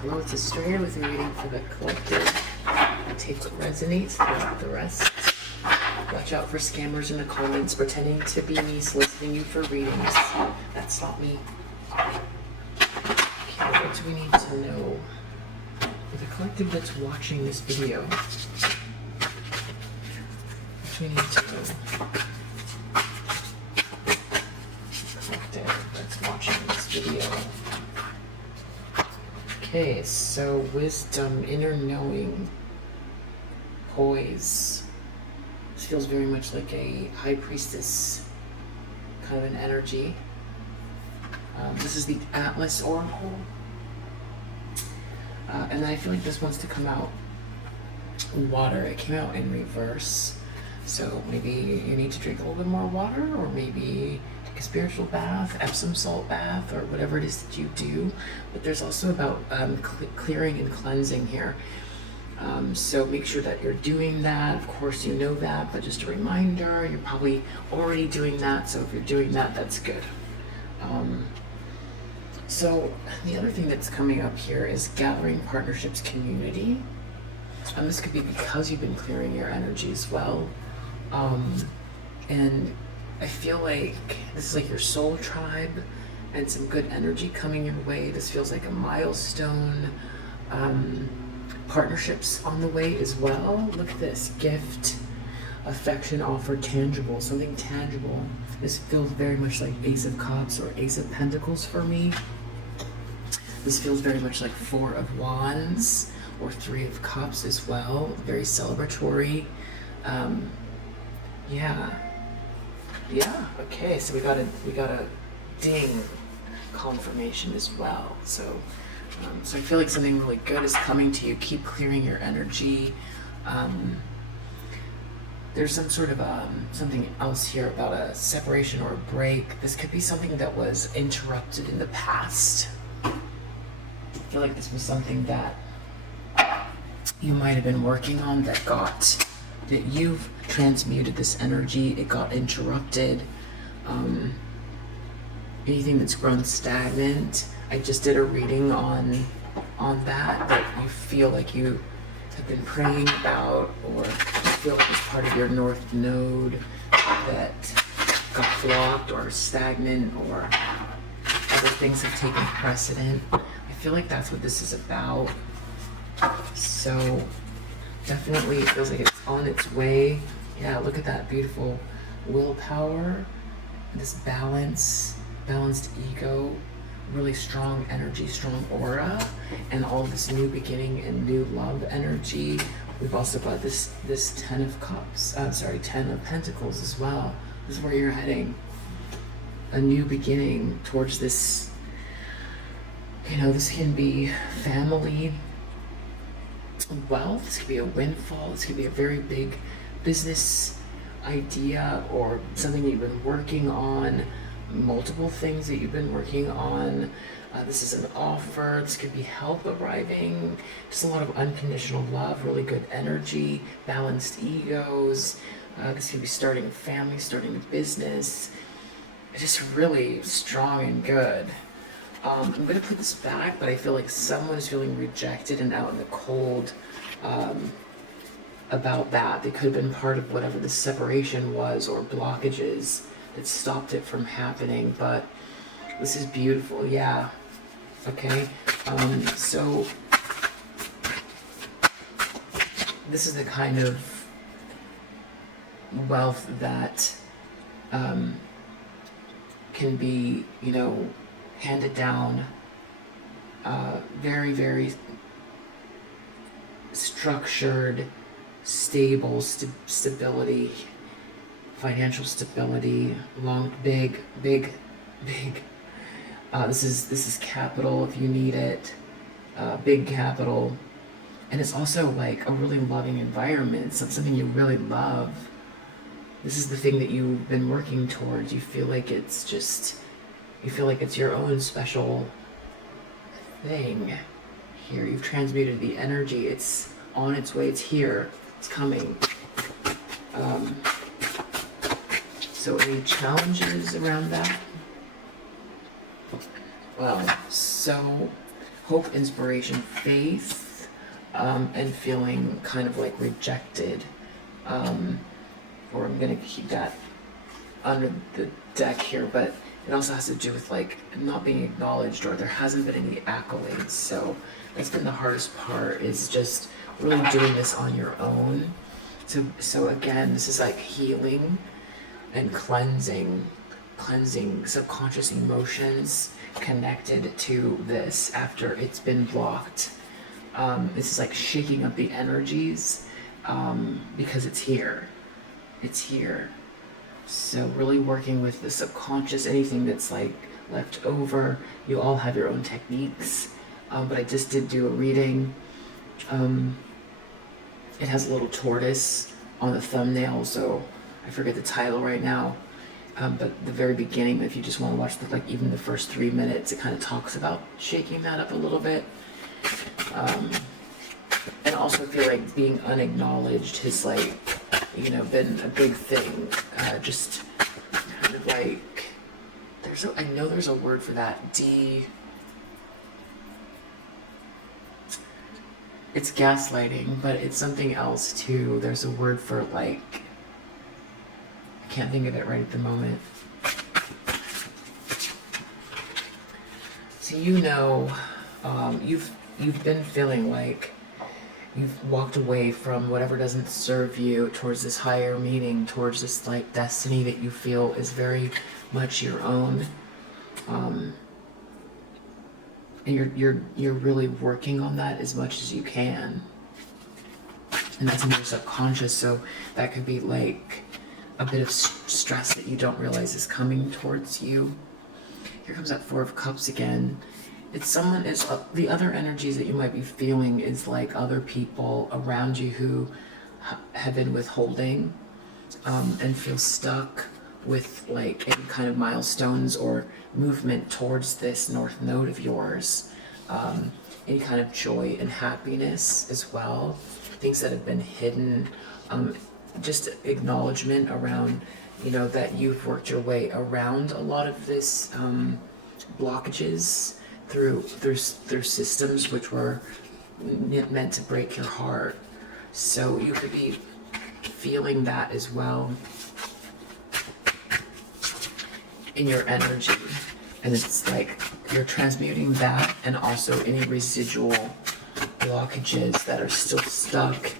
Hello, it's Estrella with a reading for the collective. I take what resonates, not the rest. Watch out for scammers in the comments pretending to be me, soliciting you for readings. That's not me. Okay, what do we need to know? For the collective that's watching this video, what do we need to know? Collective that's watching this video. Okay, so wisdom, inner knowing, poise. This feels very much like a high priestess kind of an energy. This is the Atlas Oracle. And I feel like this wants to come out water. It came out in reverse. So maybe you need to drink a little bit more water, or maybe take a spiritual bath, Epsom salt bath, or whatever it is that you do. But there's also about clearing and cleansing here. So make sure that you're doing that. Of course, you know that, but just a reminder, you're probably already doing that. So if you're doing that, that's good. So the other thing that's coming up here is gathering partnerships, community. This could be because you've been clearing your energy as well. And I feel like this is like your soul tribe and some good energy coming your way. This feels like a milestone. Partnerships on the way as well. Look at this. Gift, affection, offer, tangible, something tangible. This feels very much like Ace of Cups or Ace of Pentacles for me. This feels very much like Four of Wands or Three of Cups as well. Very celebratory. Yeah. Okay, so we got a ding confirmation as well. So I feel like something really good is coming to you. Keep clearing your energy. There's some sort of something else here about a separation or a break. This could be something that was interrupted in the past. I feel like this was something that you might have been working on that you've transmuted this energy. It got interrupted. Anything that's grown stagnant. I just did a reading on that you feel like you have been praying about, or you feel like it's part of your North Node that got blocked or stagnant, or other things have taken precedent. I feel like that's what this is about. So definitely it feels like it's on its way. Yeah, look at that beautiful willpower, this balanced ego, really strong energy, strong aura, and all this new beginning and new love energy. We've also got this 10 of Cups, 10 of Pentacles as well. This is where you're heading. A new beginning towards this, this can be family, wealth, this could be a windfall, this could be a very big business idea or something you've been working on, multiple things that you've been working on. This is an offer. This could be help arriving. Just a lot of unconditional love, really good energy, balanced egos. This could be starting a family, starting a business. Just really strong and good. I'm going to put this back, but I feel like someone is feeling rejected and out in the cold about that. They could have been part of whatever the separation was or blockages that stopped it from happening, but this is beautiful. Yeah. Okay. So this is the kind of wealth that can be, handed down, very, very structured, stable, stability, financial stability, big. This is capital if you need it, big capital, and it's also like a really loving environment. Something you really love. This is the thing that you've been working towards. You feel like it's your own special thing. Here, you've transmuted the energy. It's on its way. It's here. It's coming. So any challenges around that? Well, so hope, inspiration, faith, and feeling kind of like rejected. Or I'm gonna keep that under the deck here, but it also has to do with like not being acknowledged, or there hasn't been any accolades. So that's been the hardest part, is just really doing this on your own. So again, this is like healing and cleansing subconscious emotions connected to this after it's been blocked. This is like shaking up the energies, because it's here. It's here. So really working with the subconscious, anything that's like left over. You all have your own techniques, but I just did do a reading. It has a little tortoise on the thumbnail, so I forget the title right now. But the very beginning, if you just want to watch like even the first 3 minutes, it kind of talks about shaking that up a little bit. And also feel like being unacknowledged has like, been a big thing. Just kind of like, I know there's a word for that. It's gaslighting, but it's something else too. There's a word for like, I can't think of it right at the moment. So you've been feeling like you've walked away from whatever doesn't serve you towards this higher meaning, towards this like destiny that you feel is very much your own. And you're really working on that as much as you can. And that's in your subconscious, so that could be like a bit of stress that you don't realize is coming towards you. Here comes that Four of Cups again. It's the other energies that you might be feeling is like other people around you who have been withholding, and feel stuck with like any kind of milestones or movement towards this North Node of yours. Any kind of joy and happiness as well. Things that have been hidden. Just acknowledgement around, that you've worked your way around a lot of this blockages through systems which were meant to break your heart. So you could be feeling that as well in your energy, and it's like you're transmuting that, and also any residual blockages that are still stuck.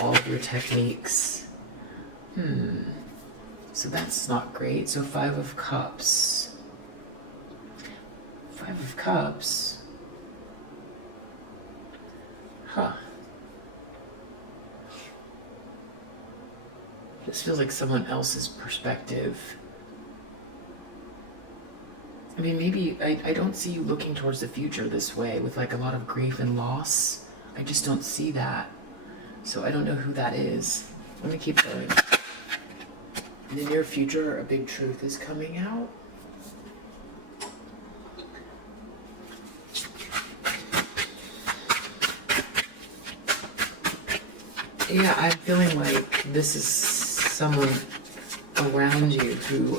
All of your techniques. So that's not great. So Five of Cups. Five of Cups. This feels like someone else's perspective. I mean, maybe I don't see you looking towards the future this way with like a lot of grief and loss. I just don't see that. So I don't know who that is. Let me keep going. In the near future, a big truth is coming out. Yeah, I'm feeling like this is someone around you who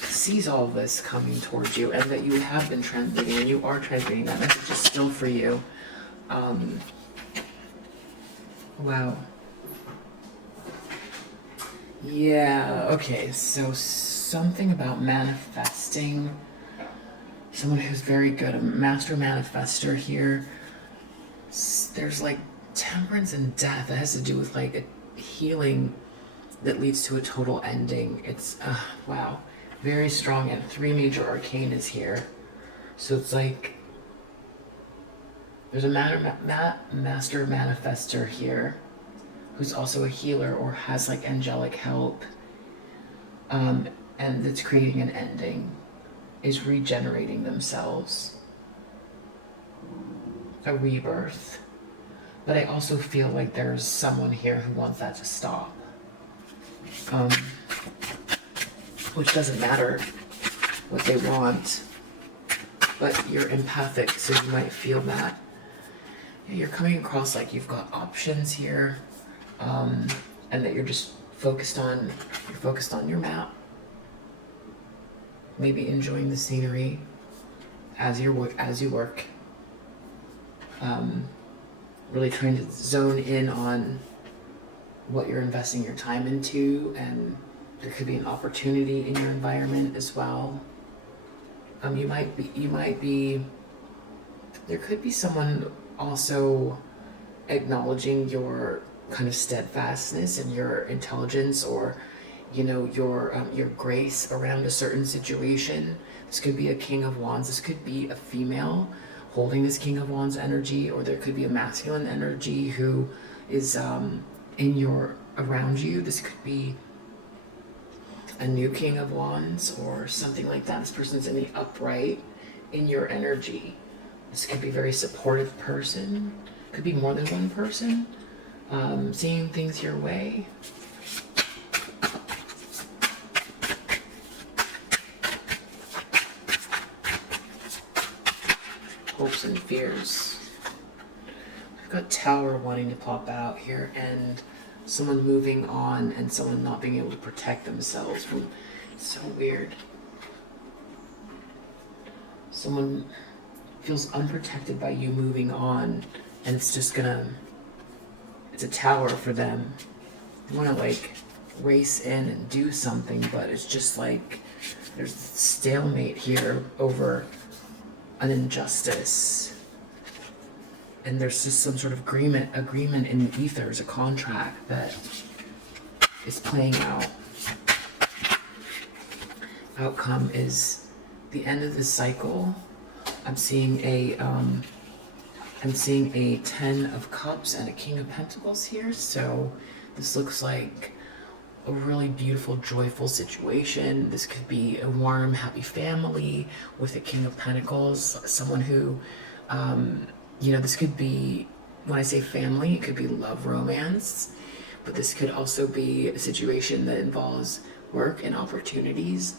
sees all this coming towards you, and that you have been transmitting, and you are transmitting that message is still for you. Wow. Yeah, okay, so something about manifesting. Someone who's very good, a master manifester here. There's like temperance and death. That has to do with like a healing that leads to a total ending. It's, wow. Very strong, and 3 major arcanas here. So it's like there's a master manifester here who's also a healer or has like angelic help, and that's creating an ending, is regenerating themselves, a rebirth. But I also feel like there's someone here who wants that to stop, which doesn't matter what they want, but you're empathic, so you might feel that. You're coming across like you've got options here, and that you're just focused on your map, maybe enjoying the scenery, as you work, really trying to zone in on what you're investing your time into, and there could be an opportunity in your environment as well. There could be someone also acknowledging your kind of steadfastness and your intelligence, or your grace around a certain situation. This could be a King of Wands. This could be a female holding this King of Wands energy, or there could be a masculine energy who is around you. This could be a new King of Wands or something like that. This person's in the upright in your energy. This could be a very supportive person. Could be more than one person seeing things your way. Hopes and fears. I've got Tower wanting to pop out here, and someone moving on, and someone not being able to protect themselves from. It's so weird. Someone feels unprotected by you moving on, and it's a tower for them. They want to like race in and do something, but it's just like there's stalemate here over an injustice, and there's just some sort of agreement in the ethers, a contract that is playing out. Outcome is the end of this cycle. I'm seeing a 10 of Cups and a King of Pentacles here, so this looks like a really beautiful, joyful situation. This could be a warm, happy family with a King of Pentacles. Someone who, this could be, when I say family, it could be love, romance, but this could also be a situation that involves work and opportunities.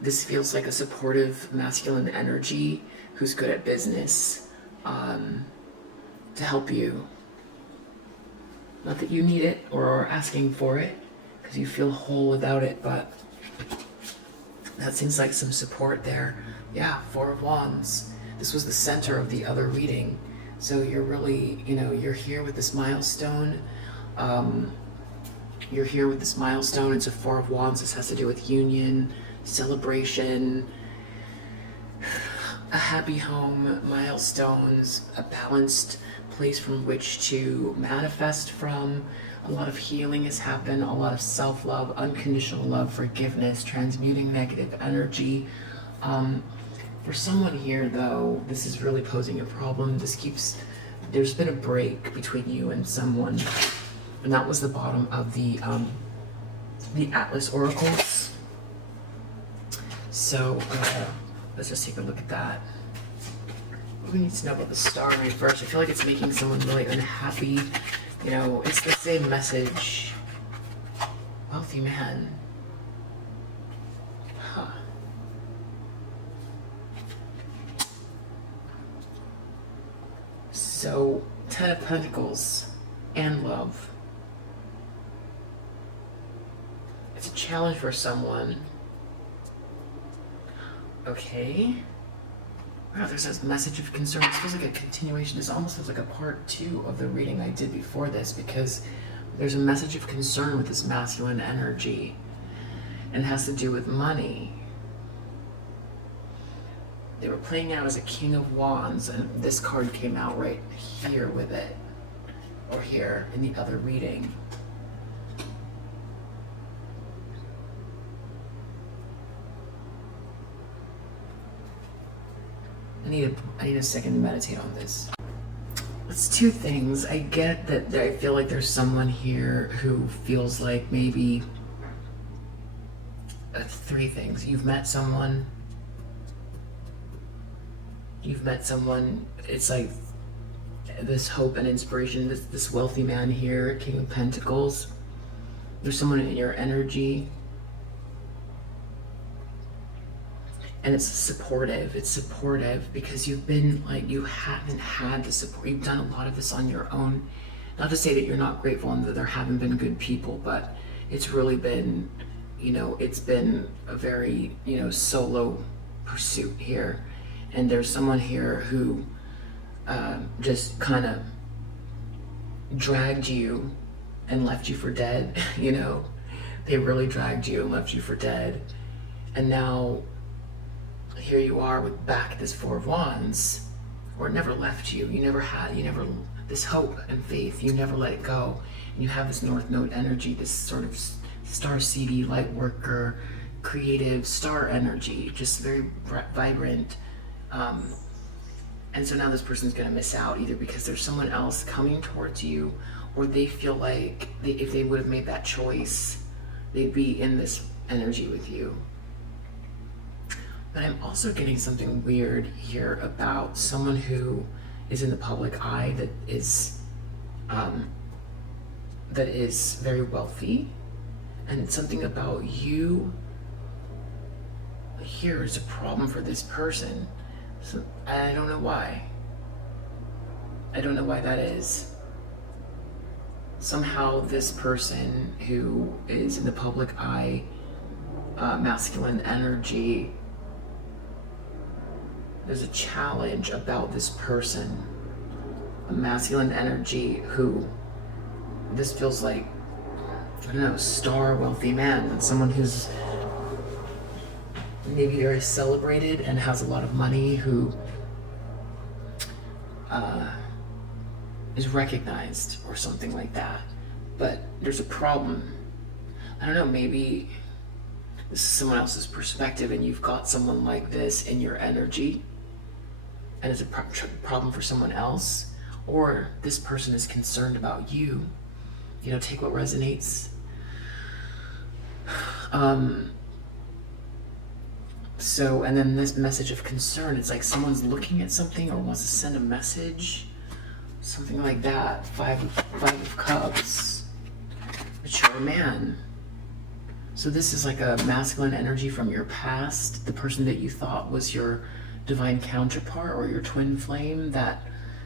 This feels like a supportive masculine energy who's good at business, to help you. Not that you need it or are asking for it, because you feel whole without it, but that seems like some support there. Yeah, Four of Wands. This was the center of the other reading. So you're really, you're here with this milestone. It's a Four of Wands. This has to do with union, celebration, a happy home, milestones, a balanced place from which to manifest from. A lot of healing has happened, a lot of self-love, unconditional love, forgiveness, transmuting negative energy. For someone here, though, this is really posing a problem. There's been a break between you and someone, and that was the bottom of the Atlas oracles. So let's just take a look at that. What do we need to know about the star in reverse? I feel like it's making someone really unhappy. It's the same message. Wealthy man. Huh. So, 10 of Pentacles and love. It's a challenge for someone. Okay. Wow, there's this message of concern. This feels like a continuation. This almost feels like a part 2 of the reading I did before this, because there's a message of concern with this masculine energy, and it has to do with money. They were playing out as a King of Wands, and this card came out right here with it, or here in the other reading. I need a second to meditate on this. It's two things. I get that I feel like there's someone here who feels like maybe three things. You've met someone. It's like this hope and inspiration, this wealthy man here, King of Pentacles. There's someone in your energy. And it's supportive because you haven't had the support. You've done a lot of this on your own. Not to say that you're not grateful and that there haven't been good people, but it's really been, it's been a very, solo pursuit here. And there's someone here who just kind of dragged you and left you for dead. You know, they really dragged you and left you for dead. And now here you are with back this Four of Wands, where it never left you. You never, this hope and faith, you never let it go. And you have this North Node energy, this sort of star-seedy, light worker, creative star energy, just very vibrant. And so now this person's gonna miss out, either because there's someone else coming towards you, or they feel like if they would have made that choice, they'd be in this energy with you. But I'm also getting something weird here about someone who is in the public eye that is very wealthy, and something about you here is a problem for this person. So I don't know why. I don't know why that is. Somehow this person who is in the public eye, masculine energy, there's a challenge about this person, a masculine energy who, this feels like, I don't know, star wealthy man, someone who's maybe very celebrated and has a lot of money, who is recognized or something like that. But there's a problem. I don't know, maybe this is someone else's perspective and you've got someone like this in your energy and it's a problem for someone else, or this person is concerned about you. You know, take what resonates. So, and then this message of concern, it's like someone's looking at something or wants to send a message, something like that. Five of Cups, mature man. So this is like a masculine energy from your past, the person that you thought was your divine counterpart or your twin flame that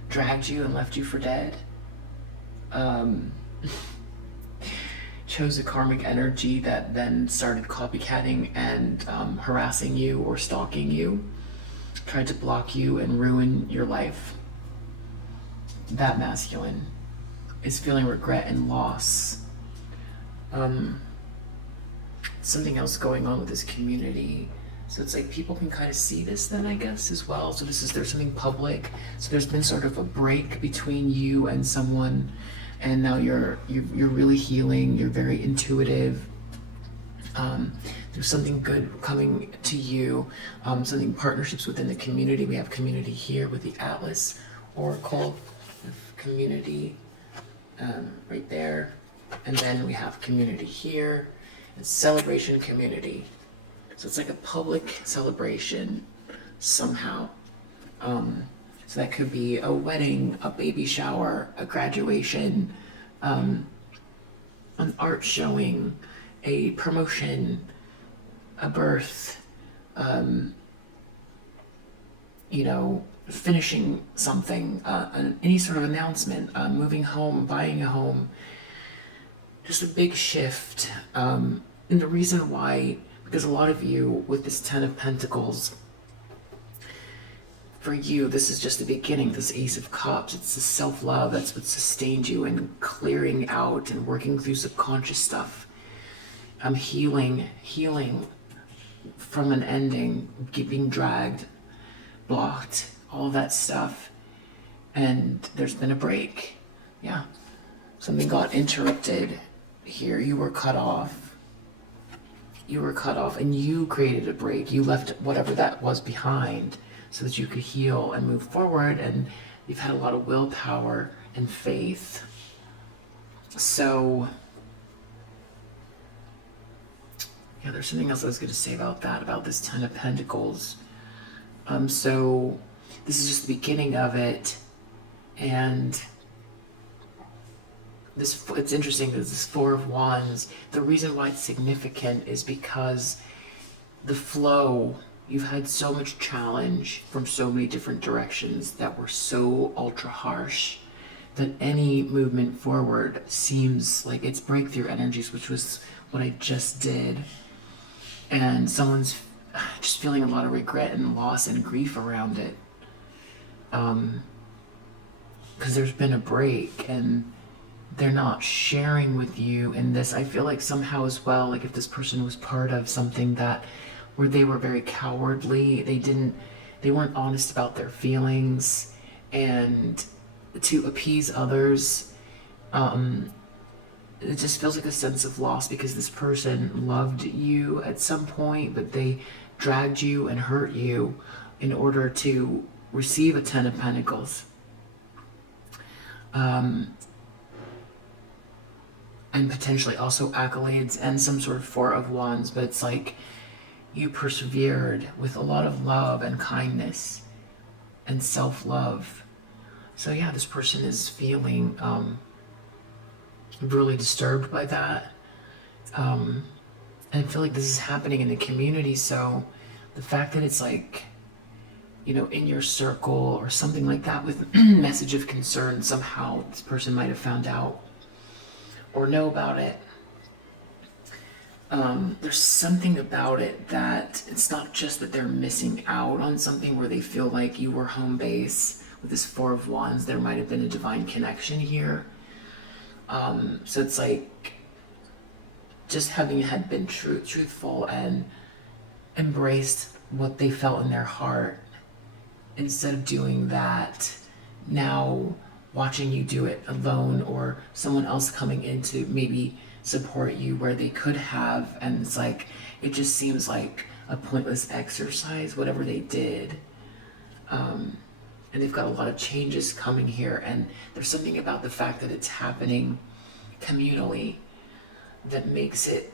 dragged you and left you for dead. Chose a karmic energy that then started copycatting and harassing you or stalking you, tried to block you and ruin your life. That masculine is feeling regret and loss. Something else going on with this community. So it's like people can kind of see this then, I guess, as well. So there's something public. So there's been sort of a break between you and someone, and now you're really healing. You're very intuitive. There's something good coming to you. Something partnerships within the community. We have community here with the Atlas Oracle, community right there, and then we have community here. It's celebration community. So it's like a public celebration somehow. So that could be a wedding, a baby shower, a graduation, an art showing, a promotion, a birth, finishing something, any sort of announcement, moving home, buying a home, just a big shift. And the reason why, because a lot of you with this Ten of Pentacles, for you, this is just the beginning, this Ace of Cups. It's the self-love, that's what sustained you, and clearing out and working through subconscious stuff. Healing from an ending, being dragged, blocked, all that stuff. And there's been a break. Yeah. Something got interrupted here. You were cut off. And you created a break. You left whatever that was behind so that you could heal and move forward, and you've had a lot of willpower and faith. So, yeah, there's something else I was going to say about that, about this Ten of Pentacles. So this is just the beginning of it, and it's interesting that this Four of Wands, the reason why it's significant is because the flow, you've had so much challenge from so many different directions that were so ultra harsh that any movement forward seems like it's breakthrough energies, which was what I just did. And someone's just feeling a lot of regret and loss and grief around it. Because there's been a break and they're not sharing with you in this. I feel like somehow as well, like if this person was part of something that where they were very cowardly, they weren't honest about their feelings, and to appease others, it just feels like a sense of loss because this person loved you at some point, but they dragged you and hurt you in order to receive a Ten of Pentacles. And potentially also accolades and some sort of Four of Wands, but it's like you persevered with a lot of love and kindness and self-love. So yeah, this person is feeling really disturbed by that. And I feel like this is happening in the community, so the fact that it's like, you know, in your circle or something like that with message of concern, somehow this person might have found out or know about it. There's something about it that it's not just that they're missing out on something where they feel like you were home base. With this Four of Wands, there might have been a divine connection here. So it's like just having had been truthful and embraced what they felt in their heart, instead of doing that, now watching you do it alone or someone else coming in to maybe support you where they could have, and it's like it just seems like a pointless exercise, whatever they did. And they've got a lot of changes coming here, and there's something about the fact that it's happening communally that makes it,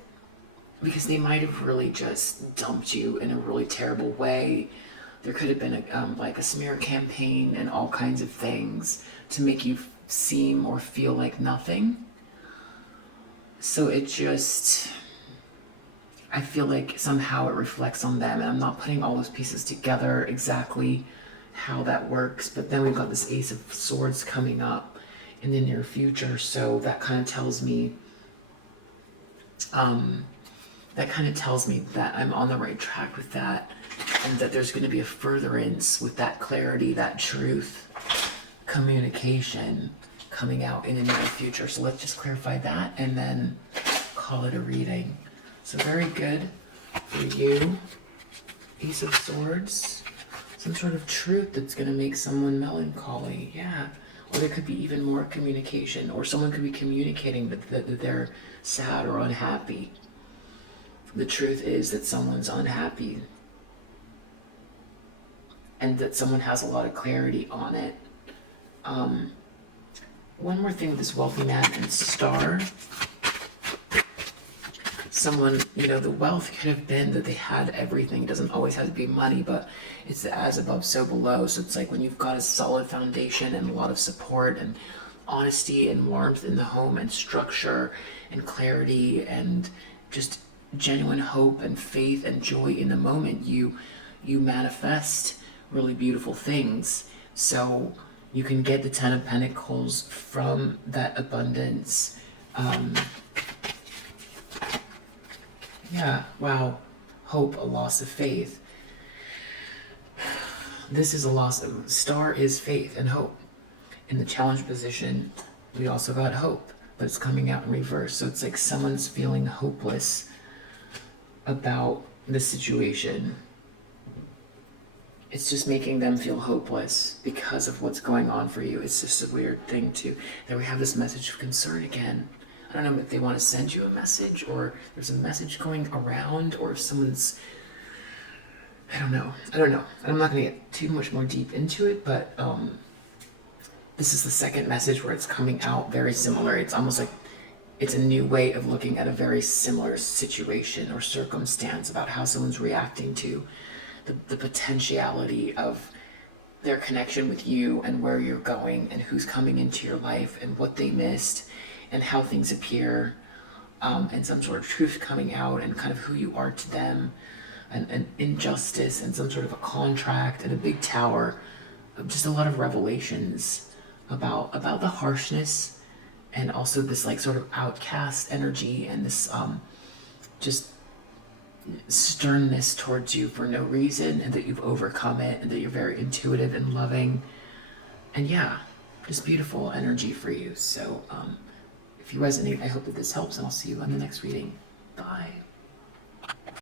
because they might have really just dumped you in a really terrible way. There could have been like a smear campaign and all kinds of things to make you seem or feel like nothing. So it just, I feel like somehow it reflects on them, and I'm not putting all those pieces together exactly how that works, but then we've got this Ace of Swords coming up in the near future, so that kind of tells me that I'm on the right track with that, and that there's going to be a furtherance with that clarity, that truth, communication coming out in the near future. So let's just clarify that and then call it a reading. So very good for you, Ace of Swords. Some sort of truth that's going to make someone melancholy, yeah. Or there could be even more communication, or someone could be communicating that they're sad or unhappy. The truth is that someone's unhappy, and that someone has a lot of clarity on it. One more thing with this wealthy man and star. Someone, you know, the wealth could have been that they had everything. It doesn't always have to be money, but it's the as above, so below. So it's like when you've got a solid foundation and a lot of support and honesty and warmth in the home and structure and clarity and just genuine hope and faith and joy in the moment, you manifest really beautiful things. So you can get the Ten of Pentacles from that abundance. Yeah, wow. Hope, a loss of faith. This is a loss of, star is faith and hope. In the challenge position, we also got hope, but it's coming out in reverse. So it's like someone's feeling hopeless about the situation. It's just making them feel hopeless because of what's going on for you. It's just a weird thing too. There we have this message of concern again. I don't know if they want to send you a message, or there's a message going around, or if someone's, I don't know. I'm not going to get too much more deep into it, but this is the second message where it's coming out very similar. It's almost like it's a new way of looking at a very similar situation or circumstance about how someone's reacting to the potentiality of their connection with you and where you're going and who's coming into your life and what they missed and how things appear, and some sort of truth coming out and kind of who you are to them, and injustice and some sort of a contract and a big tower, just a lot of revelations about the harshness and also this like sort of outcast energy and this just sternness towards you for no reason, and that you've overcome it, and that you're very intuitive and loving. And yeah, just beautiful energy for you. So if you resonate, I hope that this helps, and I'll see you on the next reading. Bye.